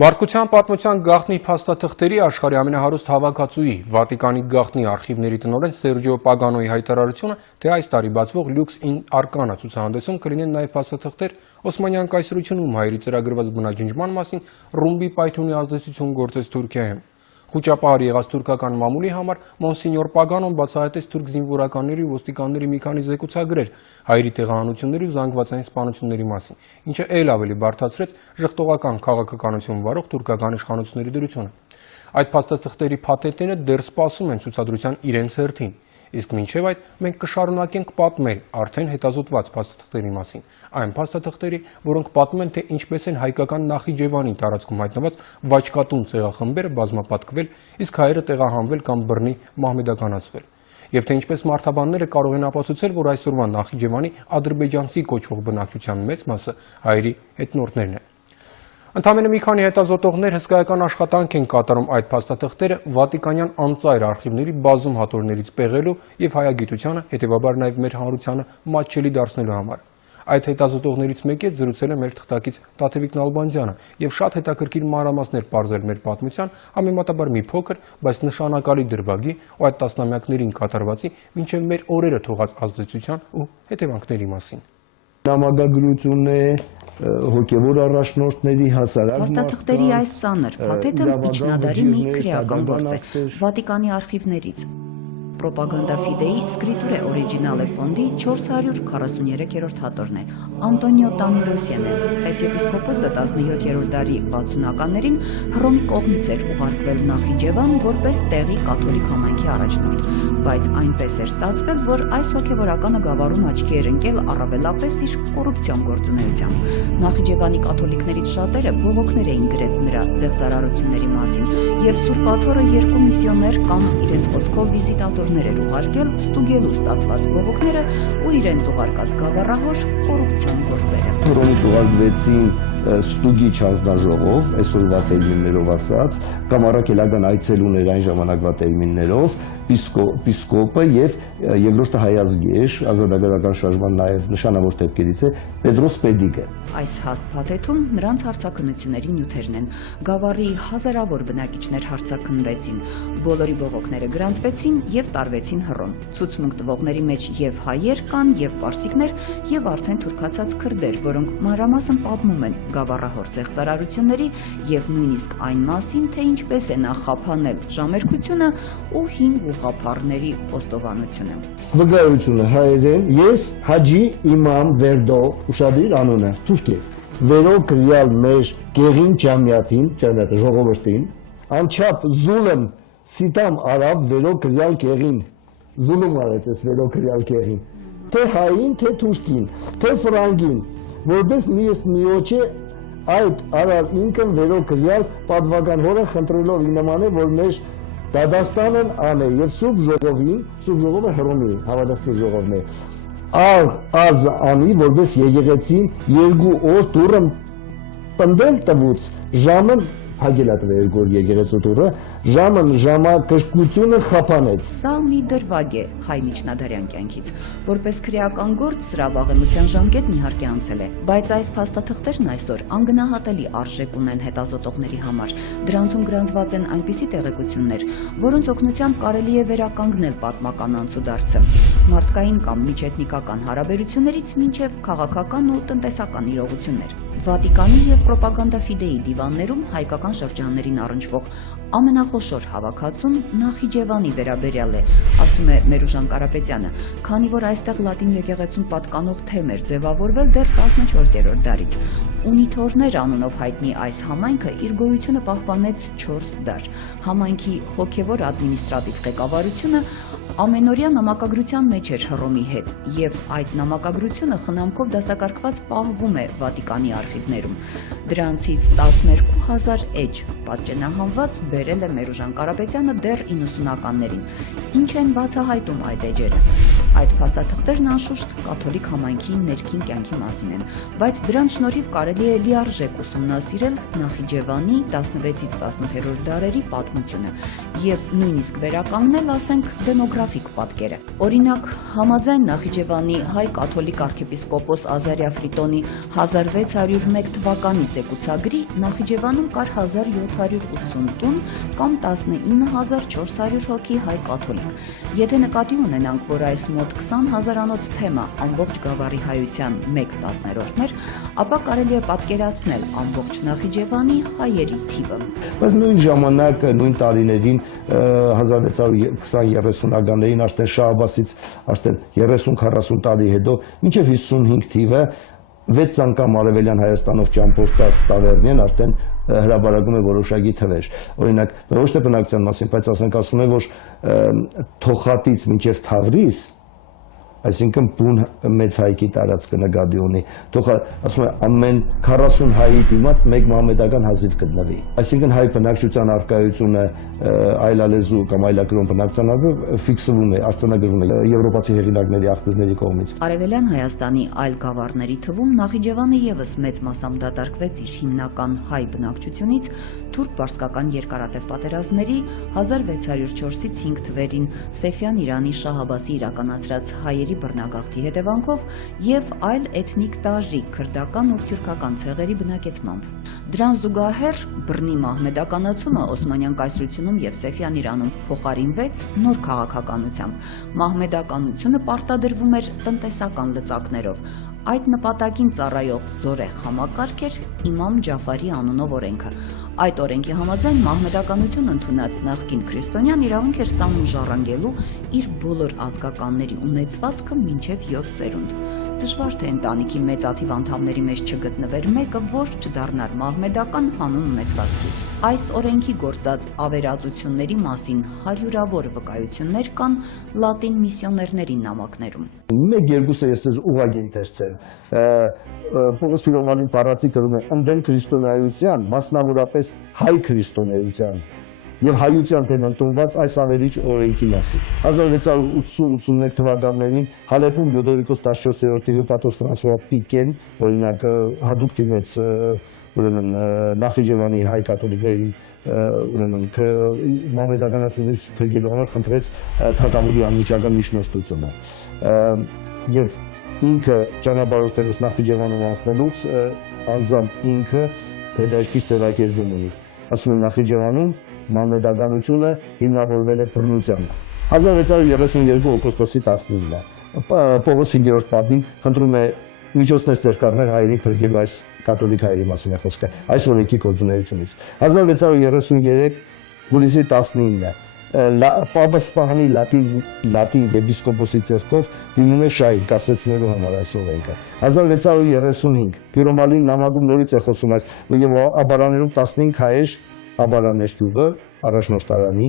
Մարդկության պատմության գաղտնի փաստաթղթերի աշխարհի ամենահարուստ հավաքածուի Վատիկանի գաղտնի արխիվների տնօրեն Սերջիո Պագանոյի հայտարարությունը, թե այս տարի բացվող Lux in Arcana ցուցահանդեսում կլինեն նաև փաստաթղթեր Օսմանյան կայսրությունում հայերի ծրագրված բնաջնջման մասին ռումբի պայթյունի ազդեցություն գործեց Թուրքիայում։ Խուճապահար եղած թուրքական մամուլի համար Մոնսինյոր Պագանոն բացահայտեց թուրք զինվորականների ու ոստիկանների մի քանի զեկուցագրեր հայերի տեղահանությունների ու զանգվածային սպանությունների մասին, ինչը ել ավելի բարդացրեց ժխտողական քաղաքականություն վարող թուրքական իշխանությունների դրությունը։ Այդ փաստաթղթերի փաթեթները դեռ սպասում են ցուցադրության իրենց հերթին, իսկ մինչև այդ մենք կշարունակենք պատմել արդեն հետազոտված փաստաթղթերի մասին, այն փաստաթղթերի, որոնք պատմում են, թե ինչպես են հայկական Նախիջևանի տարածքում հայտնված վաճկատուն ցեղախմբերը բազմապատկվել, իսկ հայերը տեղահանվել կամ բռնի մահմեդականացվել, եւ թե ինչպես մարդաբանները կարող են ապացուցել, որ այսօրվա Նախիջևանի ադրբեջանցի կոչվող բնակչության մեծ մասը հայերի հետնորդներն են։ Ընդամենը մի քանի հետազոտողներ հսկայական աշխատանք են կատարում այդ փաստաթղթերը վատիկանյան անծայր արխիվների բազում հատորներից պեղելու եւ հայագիտությանը, հետեւաբար նաեւ մեր հանրությանը մատչելի դարձնելու համար։ Այդ հետազոտողներից մեկի հետ զրուցել է մեր թղթակից Տաթևիկ Նալբանդյանը եւ շատ հետաքրքիր մանրամասներ պարզել մեր պատմության, համեմատաբար մի փոքր, բայց նշանակալի դրվագի ու այդ տասնամյակներին կատարվածի մինչեւ մեր օրերը թողած ազդեցության ու հետևանքների մասին։ Նամակագրություն է հոգևոր առաջնորդների հասարակ Փաստաթղթերի այս ծանր փաթեթը միջնադարի մի քրեական գործ է Վատիկանի արխիվներից։ Պրոպագանդա ֆիդեի սկրիտուրե օրիջինալ է ֆոնդի 443-րդ հատորն է, Անտոնիո Տանիդոսյան է, այս եպիսկոպոսը 17-րդ դարի 60-ականներին Հռոմի կողմից էր ուղարկվել Նախիջևան որպես տեղի կաթոլիկ համայնքի առաջնորդ, բայց այնպես էր ստացվել, որ այս հոգևորականը գավառում աչքի էր ընկել առավելապես իր կոռուպցիոն գործունեությամբ։ Նախիջևանի կաթոլիկներից շատերը բողոքներ էին գրել նրա զեղծարարությունների մասին, եւ Սուրբ Աթոռը երկու միսիոներ կամ իրենց խոսքով վիզիտատորներ էր ուղարկել ստուգելու ստացված բողոքները ու իրենց ուղարկած գավառահոր կոռուպցիոն գործերը։ Հռոմից ուղարկվեցին ստուգիչ հանձնաժողով, այսօրվա տերմիններով ասած, կամ առաքելական այցելուներ այն ժամանակվա տերմիններով, պիսկոպը եւ երկրորդը հայազգեշ, ազատագրական շարժման նաեւ նշանավոր դեպքերից է Պետրոս Պեդիկը։ Այս հաստ փաթեթում նրանց հարցաքննությունների նյութերն են։ Գավառի հազարավոր բնակիչներ հարցաքննվեցին, բոլորի բողոքները գրանցվեցին եւ տարվեցին Հռոմ։ Ցուցմունք տվողների մեջ եւ հայեր կան, եւ պարսիկներ, եւ արդեն թուրքացած քրդեր, որոնք մանրամասն պատմում են գավառահոր զեղծարարությունների եւ նույնիսկ այն մասին, թե ինչպես է նա խափանել ժամերկությունը ու հին ուղղափառների խոստովանությունը։ Վկայությունը հայերեն, ես Հաջի Իմամ Վերդո, ուշադիր անունը, թուրք է։ Վերո գրյալ մեր Գեղին Ջամիաթին, ջամիաթը ժողովրդին, անչափ զուլմ սիտամ արավ վերո գրյալ Գեղին, զուլում արեց այս վերո գրյալ Գեղին, թե հային, թե թուրքին, թե ֆրանգին, որպես միոչե այդ արավ ինքն վերո գրյալ պատվական հորը խնդրելով իր նման է, որ մեր Դադաստանն ան է եւ Սուրբ Ժողովը Հռոմի հավատացի ժողովն է, արզ անի, որպես եկեղեցին երկու օր դուրը պնդել տվուց ժամը հագելատվ է երկու եկեղեցու դուրը, ժամակրկությունը խափանեց։ Սա մի դրվագ է հայ միջնադարյան կյանքից, որպես քրեական գործ սրա վաղեմության ժամկետն իհարկե անցել է, բայց այս փաստաթղթերն այսօր անգնահատելի արժեք ունեն հետազոտողների համար, դրանցում գրանցված են այնպիսի տեղեկություններ, որոնց օգնությամբ կարելի է վերականգնել պատմական անցուդարձը, մարդկային կամ միջեթնիկական հարաբերություններից մինչև քաղաքական ու տնտեսական իրողություններ։ Վատիկանի եւ Պրոպագանդա ֆիդեի դիվաններում հայկական շրջաններին առնչվող ամենախոշոր հավաքածուն Նախիջևանի վերաբերյալ է, ասում է Մերուժան Կարապետյանը, քանի որ այստեղ լատին եկեղեցուն պատկանող թեմ էր ձևավորվել դեռ 14-րդ դարից։ Ունիթորներ անունով հայտնի այս համայնքը իր գոյությունը պահպանեց 4 դար։ Համայնքի հոգևոր ադմինիստրատիվ ղեկավարությունը ամենօրյա նամակագրության մեջ էր Հռոմի հետ, եւ այդ նամակագրությունը խնամքով դասակարգված պահվում է Վատիկանի արխիվներում։ Դրանցից 12000 էջ պատճենահանված բերել է Մերուժան Կարապետյանը դեռ 90-ականներին։ Ինչ են բացահայտում այդ էջերը։ Այդ փաստաթղթերն անշուշտ կաթոլիկ համայնքի ներքին կյանքի մասին են, բայց դրանց շնորհիվ կարելի է լիարժեք ուսումնասիրել Նախիջևանի 16-ից 18-րդ դարերի պատմությունը եւ նույնիսկ վերականգնել, ասենք, դեմոգրաֆիկ պատկերը։ Օրինակ, համաձայն Նախիջևանի հայ կաթոլիկ arczepiskopos Ազարիա Ֆրիտոնի 1601 թվականից զեկուցագրի Նախիջևանում կար 1780 տուն կամ 19400 հոգի հայ կաթոլիկ։ Եթե նկատի ունենանք, որ այս մոտ 20,000-անոց թեմը ամբողջ Գավառի հայության 1/10-ն էր, ապա կարելի է պատկերացնել ամբողջ Նախիջևանի հայերի թիվը։ Բայց նույն ժամանակ, նույն տարիներին 1620-30-ականներին արդեն Շահ Աբբասից արդեն 30-40 տարի հետո մինչև 55 թիվը 6 անգամ Արևելյան Հայաստանով ճամփորդած Տավերնին արդեն հրաբարակում է որոշակի թվեր։ Օրինակ, ոչ թե բնակության մասին, բայց ասում է, որ Թոխատից մինչև Թավրիզ, այսինքն բուն մեծ հայքի տարածքը նկատի ունի, ասում է ամեն 40 հայի դիմաց մեկ մահմեդական հազիվ գտնվի։ Այսինքն հայ բնակչության առկայությունը այլալեզու կամ այլակրոն բնակչության առկայությամբ ֆիքսվում է, արձանագրվում է եվրոպացի հեղինակների աղբյուրների կողմից։ Արևելյան Հայաստանի այլ գավառների թվում Նախիջևանը եւս մեծ մասամբ դատարկվեց իր հիմնական հայ բնակչությունից թուրք-պարսկական երկարատև պատերազմների 1604-ից 5 թվերին Սեֆյան Իրանի Շահ Աբբասի իրականացրած հայերի բռնագաղթի հետևանքով եւ այլ էթնիկ տարրի քրդական ու թյուրքական ցեղերի բնակեցմամբ։ Դրան զուգահեռ բռնի մահմեդականացումը Օսմանյան կայսրությունում եւ Սեֆյան Իրանում փոխարինվեց նոր քաղաքականությամբ։ Մահմեդականությունը պարտադրվում էր տնտեսական լծակներով։ Այդ նպատակին ծառայող զորեղ համակարգ էր Իմամ Ջաֆարի անունով օրենքը։ Այդ օրենքի համաձայն մահմեդականություն ընդունած նախկին քրիստոնյան իրավունք էր ստանում ժառանգելու իր բոլոր ազգականների ունեցվածքը մինչև 7 սերունդ։ Դժվար թե ընտանիքի մեծաթիվ անդամների մեջ չգտնվեր մեկը, որ չդառնար մահմեդական հանուն ունեցվածքի։ Այս օրենքի գործած ավերածությունների մասին հարյուրավոր վկայություններ կան լատին միսիոներների նամակներում։ Մեկ-երկուսը ես ձեզ ուղղակի ընթերցեմ։ Պողոս Փիրոմանին բառացի գրում է ընդդեմ քրիստոնեայության, մասնավորապես հայ քրիստոնեայության եւ հայության դեմ ընդունված այս ավերիչ օրենքի մասին։ 1680-81 թվականներին Հալեպում Լյուդովիկոս 14-րդի հպատոս Ֆրանսուଆ Պիկեն, օրինակ հատուկ դիմեց ուրեմն Նախիջևանի հայ կաթոլիկներին ուրեմն մահմեդականությունից փրկելու համար խնդրեց թագավորի անմիջական միջնորդությունը։ Եվ ինքը ճանապարհորդելուց Նախիջևանում անցնելուց անձամբ ինքը հետաքրքիր ձևակերպում ունի։ Ասում են Նախիջևանում մահմեդականությունը հիմնավորվել է բռնությամբ։ 1632 օգոստոսի 19-ը Պողոս 5-րդ պապին խնդրում է միջոցներ ձեռքարներ հայերի փրկելու այս կաթոլիկ հայերի մասին է խոսքը այս օրենքի գործունեությունից։ 1633 հուլիսի 19-ը Պապը Սպահանի լատին եպիսկոպոսի ձեռքով դիմում է շահի կասեցնելու համար այս օրենքը։ 1635 Փիրոմալին նամակում նորից է խոսում այս եւ աբարաներում 15 հայեր աբարաններ գյուղը առաջնորդարանի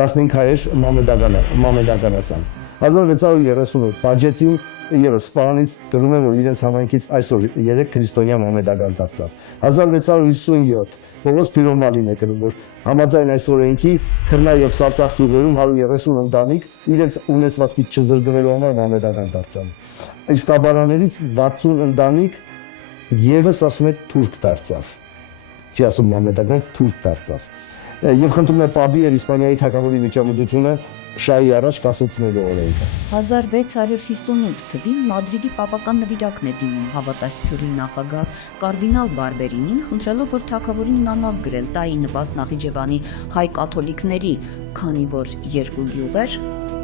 15 հայեր մահմեդականացան։ 1638 Պաջեցին Եվս Սպարանից գրում է, որ իրենց համայնքից այսօր 3 քրիստոնյա մահմեդական դարձավ։ 1657 Պողոս Փիրոմալին է գրում, որ համաձայն այս օրենքի Քրնա եւ Սարտախ գյուղերում 130 ընտանիք իրենց ունեցվածքից չզրկվելու համար մահմեդական դարձան։ Իսկ աբարաներից 60 ընտանիք եւս ասում է թուրք դարձավ։ Չի ասում մահմեդական, թուրք դարձավ։ Եվ խնդրում է Պապի եւ Իսպանիայի թագավորի միջամտությունը շահի առաջ կասեցնելու օրենքը։ 1658 թվին Մադրիդի պապական նվիրակն է դիմում հավատացյալի նախագահ կարդինալ Բարբերինին, խնդրելով, որ թագավորին նամակ գրել տայի նպաստ Նախիջևանի հայ կաթոլիկների, քանի որ երկու գյուղեր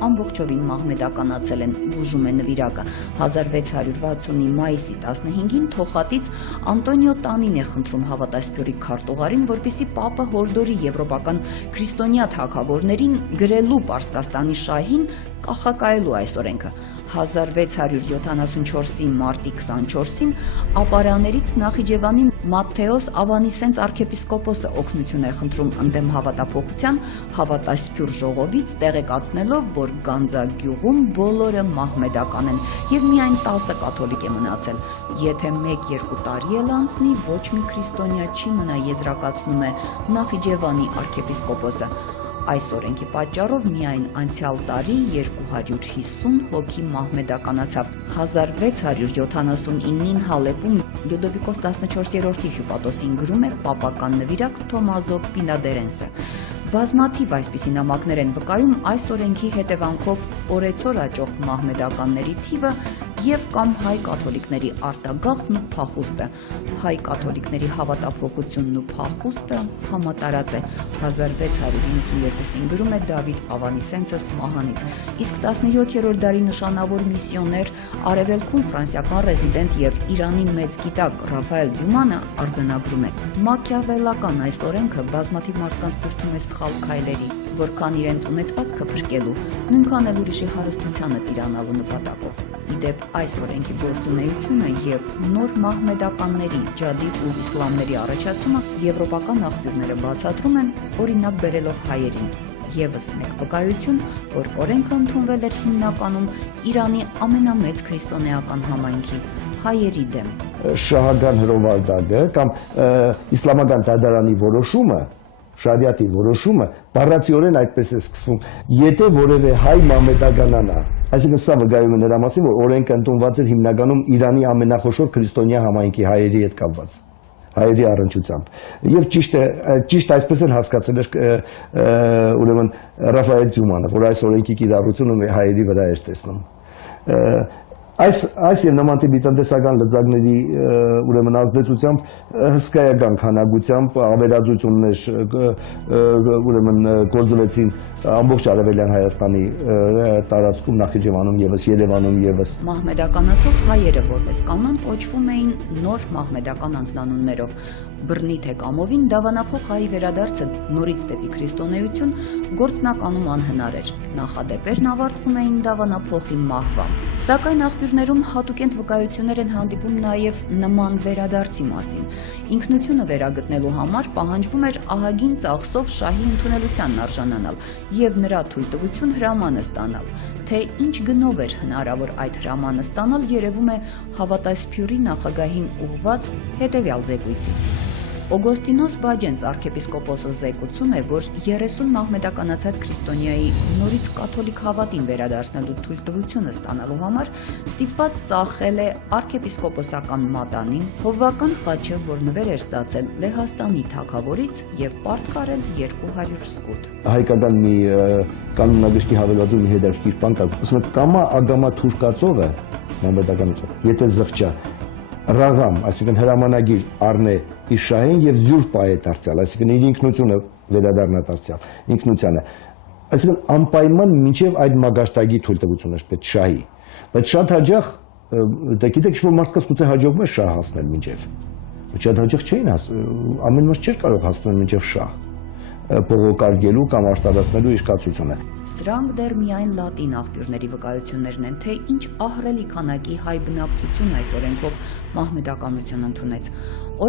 ամբողջովին մահմեդականացել են, բուժում է նվիրակը։ 1660-ի մայիսի 15-ին Թոխատից Անտոնիո Տանին է խնդրում հավատացյալի քարտուղարին, որպեսզի Պապը հորդորի եվրոպական քրիստոնյա թագավորներին գրելու Պարսկաստանի շահին կախակայելու այս օրենքը։ 1674-ի մարտի 24-ին ապարաներից Նախիջևանի Մատթեոս Ավանիսենց arczepiskopos-ը օգնություն է խնդրում ընդդեմ հավատափոխության հավատասփյուր ժողովից, տեղեկացնելով, որ Գանձագյուղում բոլորը մահմեդական են եւ միայն 10 կաթոլիկ է մնացել։ Եթե 1-2 տարի էլ անցնի, ոչ մի քրիստոնյա չի մնա, եզրակացնում է Նախիջևանի arczepiskopos-ը։ Այս օրենքի պատճառով միայն անցյալ տարի 250 հոգի մահմեդականացավ։ 1679-ին Հալեպում Լյուդովիկոս 14-րդի հյուպատոսին գրում է պապական նվիրակ Թոմազո Պինադերենսը։ Բազմաթիվ այսպիսի նամակներ են վկայում այս օրենքի հետևանքով օրեցօր աճող մահմեդականների թիվը եւ կամ հայ կաթոլիկների արտագաղթն ու փախուստը։ Հայ կաթոլիկների հավատափոխությունն ու փախուստը համատարած է 1692-ին գրում է Դավիթ Ավանեսենցը Սմահանից, իսկ 17-րդ դարի նշանավոր միսիոներ Արևելքում ֆրանսիական ռեզիդենտ եւ Իրանի մեծ գիտակ Ռաֆայել Դյումանը արձանագրում է. Մաքիավելական այս օրենքը բազմաթիվ մարդկանց դրդում է սխալ քայլերի, որքան իրենց ունեցվածքը փրկելու, նույնքան էլ ուրիշի հարստությանը տիրանալու նպատակով։ Իդեպ այս օրենքի գործունեությունը եւ նոր մահմեդականների, ջադիդ ու իսլամների առաջացումը եվրոպական աղբյուրները բացատրում են, օրինակ բերելով հայերին։ Եվս մեկ վկայություն, որ օրենքը ընդունվել էր հիմնականում Իրանի ամենամեծ քրիստոնեական համայնքի հայերի դեմ։ Շահական հրովարտակը կամ իսլամական դատարանի որոշումը, շարիաթի որոշումը բառացիորեն այդպես է սկսվում։ Եթե որևէ հայ մահմեդականանա, այսինքն սա վկայում է նրա մասին, որ օրենքը ընդունված էր հիմնականում Իրանի ամենախոշոր քրիստոնյա համայնքի հայերի հետ կապված, հայերի առնչությամբ։ Եվ ճիշտ այսպես են հասկացել ուրեմն Ռաֆայել Դյումանը, որ այս օրենքի կիրառությունը հայերի վրա էր տեսնում։ Այս եւ նման տիպի տնտեսական լծակների ուրեմն ազդեցությամբ հսկայական քանակությամբ ավերածություններ ուրեմն գործվեցին ամբողջ արևելյան Հայաստանի տարածքում, Նախիջևանում եւս, Երևանում եւս։ Մահմեդականացող հայերը որպես կանոն կոչվում էին նոր մահմեդական անձնանուններով։ Բռնի թե կամովին դավանափոխ հայի վերադարձը նորից դեպի քրիստոնեություն գործնականում անհնար էր։ Նախադեպերն ավարտվում էին դավանափոխի մահվամբ։ Սակայն աղբյուրներում հատուկենտ վկայություններ են հանդիպում նաև նման վերադարձի մասին։ Ինքնությունը վերագտնելու համար պահանջվում էր ահագին ծախսով շահի ընդունելությանն արժանանալ եւ նրա թույլտվություն հրամանը ստանալ։ Թե ինչ գնով էր հնարավոր այդ հրամանը ստանալ, երևում է հավատասփյուրի նախագահին ուղղված հետևյալ զեկույցից։ Օգոստինոս Բաջենց arczepiskopos-ը զեկուցում է, որ 30 մահմեդականացած քրիստոնյայի նորից կաթոլիկ հավատին վերադարձնելու թույլտվությունը ստանալու համար ստիպված ծախել է arczepiskoposական մատանին, հովվական խաչը, որ նվեր էր ստացել Լեհաստանի թագավորից եւ պարտքարել 200 սկուտ։ Հայկական մի կանոնագրքի հավելվածում մի հետաքրքիր բան կա, ասում է կամա ագամա թուրքացողը մահմեդականություն, եթե զղջա ռաղամ, այսինքն հրամանագիր առնե իր շահին եւ զյուր պահե դարձյալ, այսինքն իր ինքնությունը վերադառնա դարձյալ, ինքնությանը։ Այսինքն անպայման մինչեւ այդ մագաշտագի թույլտվությունը պետք շահի։ Բայց շատ հաճախ դե գիտեք, որ մարդկանց գուցե հաջողվում է շահ հասնել մինչեւ։ Շատ հաճախ չէին ամեն մարդ չէր կարող հասնել մինչեւ շահ բողոքարկելու կամ արտադրելու իր կացությունը։ Սրանք դեռ միայն լատին աղբյուրների վկայություններն են, թե ինչ ահռելի քանակի հայ բնակչություն այս օրենքով մահմեդականություն ընդունեց։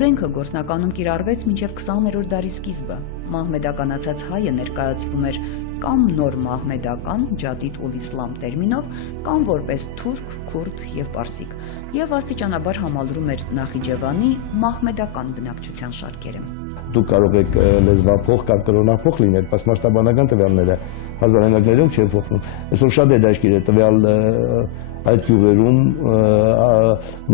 Օրենքը գործնականում կիրառվեց մինչև 20-րդ դարի սկիզբը։ Մահմեդականացած հայը ներկայացվում էր կամ նոր մահմեդական, ջադիդ ու իսլամ տերմինով, կամ որպես թուրք, քուրդ եւ պարսիկ, եւ աստիճանաբար համալրում էր Նախիջևանի մահմեդական բնակչության շարքերը։ Դուք կարող եք լեզվափոխ կամ կրոնափոխ լինել, բայց մասշտաբանական տվյալները 1900-ներում չէր փոխվում։ Այսօր շատ է դաշկիր է տվյալ այդ գյուղերում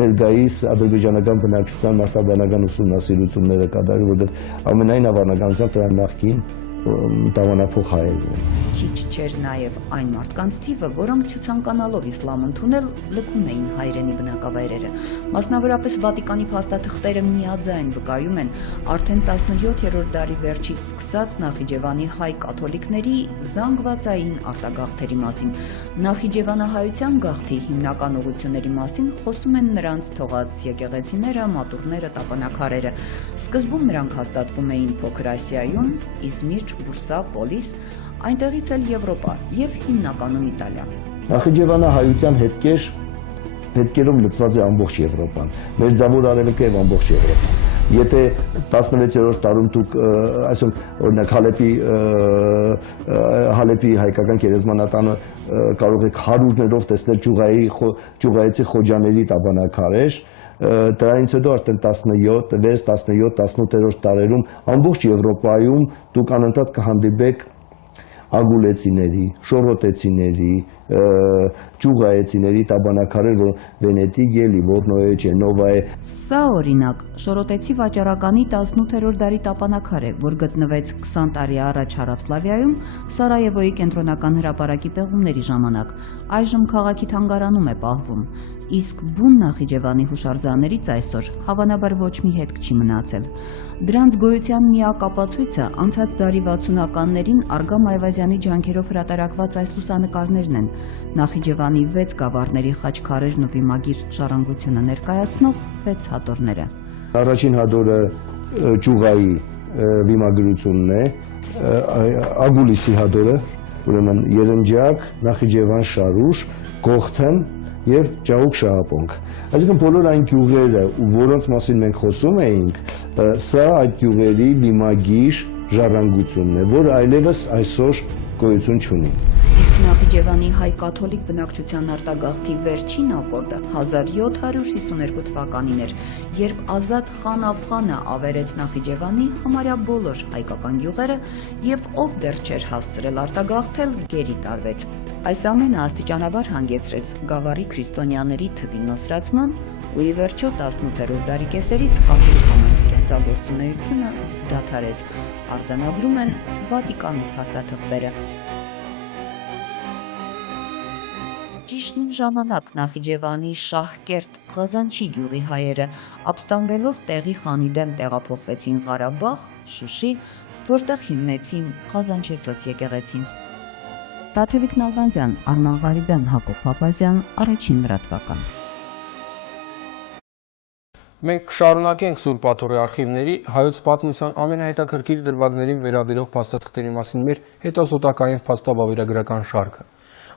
ներկայիս ադրբեջանական բնակչության մասշտաբանական ուսումնասիրությունները կատարել, որտեղ ամենայն հավանականությամբ դրա նախկին դավանափոխ հայերն են։ Քիչ չէր նաև այն մարդկանց թիվը, որոնք չցանկանալով իսլամ ընդունել, լքում էին հայրենի բնակավայրերը։ Մասնավորապես Վատիկանի փաստաթղթերը միաձայն վկայում են արդեն 17-րդ դարի վերջից սկսած Նախիջևանի հայ կաթոլիկների զանգվածային արտագաղթերի մասին։ Նախիջևանահայության գաղթի հիմնական ուղղությունների մասին խոսում են նրանց թողած եկեղեցիները, մատուռները, տապանակարերը։ Սկզբում նրանք հաստատվում էին Փոքր Ասիայում, Իզմիր, Բուրսա, Պոլիս, այնտեղից էլ Եվրոպա եւ հիմնականում Իտալիա։ Նախիջևանահայության հետքերով լցված է ամբողջ Եվրոպան, Մերձավոր Արևելքը եւ ամբողջ Եվրոպան։ Եթե 16-րդ տարում դուք այսինքն օրինակ Հալեպի հայկական գերեզմանատանը կարող եք հարյուրներով տեսնել ճյուղայեցի խոջաների տաբանակարեր, դրանից հետո արդեն 17, 18-րդ տարերում ամբողջ Եվրոպայում դուք անընդհատ կհանդիպեք ագուլեցիների, շորոտեցիների, ճյուղայեցիների տաբանակարեր, որ Վենետիգ է, Լիվորնո է, Ջենովա է։ Սա օրինակ շորոտեցի վաճառականի 18-րդ դարի տապանակար է, որ գտնվեց 20 տարի առաջ Հարավսլավիայում Սարայևոյի կենտրոնական հրապարակի պեղումների ժամանակ։ Այժմ քաղաքի թանգարանում է պահվում։ Իսկ բուն Նախիջևանի հուշարձաններից այսօր հավանաբար ոչ մի հետք չի մնացել։ Դրանց գոյության միակ ապացույցը անցած դարի 60-ականներին Արգամ Այվազյանի ջանքերով հրատարակված այս լուսանկարներն են։ Նախիջևանի 6 գավառների խաչքարերն ու վիմագիր ժառանգությունը ներկայացնող 6 հատորները։ Առաջին հատորը ճյուղայի վիմագրությունն է, Ագուլիսի հատորը, ուրեմն Երնջակ, Նախիջևան Շարուշ, Կողթն եւ Ջաուկ Շահապոնք։ Այսինքն բոլոր այն գյուղերը, որոնց մասին մենք խոսում էինք, սա այդ գյուղերի վիմագիր ժառանգությունն է, որ այլևս այսօր գոյություն չունի։ Իսկ Նախիջևանի հայ կաթոլիկ բնակչության արտագաղթի վերջին ակորդը 1752 թվականին էր, երբ Ազատ խան Աֆղանը ավերեց Նախիջևանի համարյա բոլոր հայկական գյուղերը եւ ով դեռ չէր հասցրել արտագաղթել, գերի տարվեց։ Այս ամենը աստիճանաբար հանգեցրեց գավառի քրիստոնյաների թվի նոսրացման ու ի վերջո 18-րդ դարի կեսերից կաթոլիկական կենսագործունեությունը դադարեց, արձանագրում են Վատիկանի փաստաթղթերը։ Ճիշտ նույն ժամանակ Նախիջևանի Շահկերտ Ղազանչի գյուղի հայերը ապստամբելով տեղի խանի դեմ տեղափոխվեցին Ղարաբաղ, Շուշի, որտեղ հիմնեցին Ղազանչեցոց եկեղեցին։ Տաթևիկ Նալբանդյան, Արման Ղարիբյան, Հակոբ Փափազյան, առաջին լրատվական։ Մենք շարունակենք Սուրբ Աթոռի արխիվների հայոց պատմության ամենահետաքրքիր դրվագներին վերաբերող փաստաթղթերի մասին մեր հետազոտական փաստավավերագրական շարքը։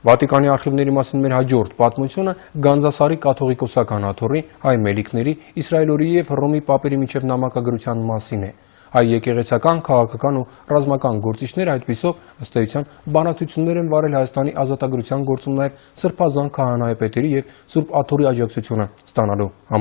Վատիկանի արխիվների մասին մեր հաջորդ պատմությունը Գանձասարի կաթողիկոսական աթոռի, հայ մելիքների, Իսրայելորի եւ Հռոմի պապերի միջև նամակագրության մասին է։ Հայ եկեղեցական, քաղաքական ու ռազմական գործիչները այդպիսով ըստ էության բանակցություններ են վարել Հայաստանի ազատագրության գործում նաև սրբազան քահանայապետերի եւ Սուրբ Աթոռի աջակցությունը ստանալու համար։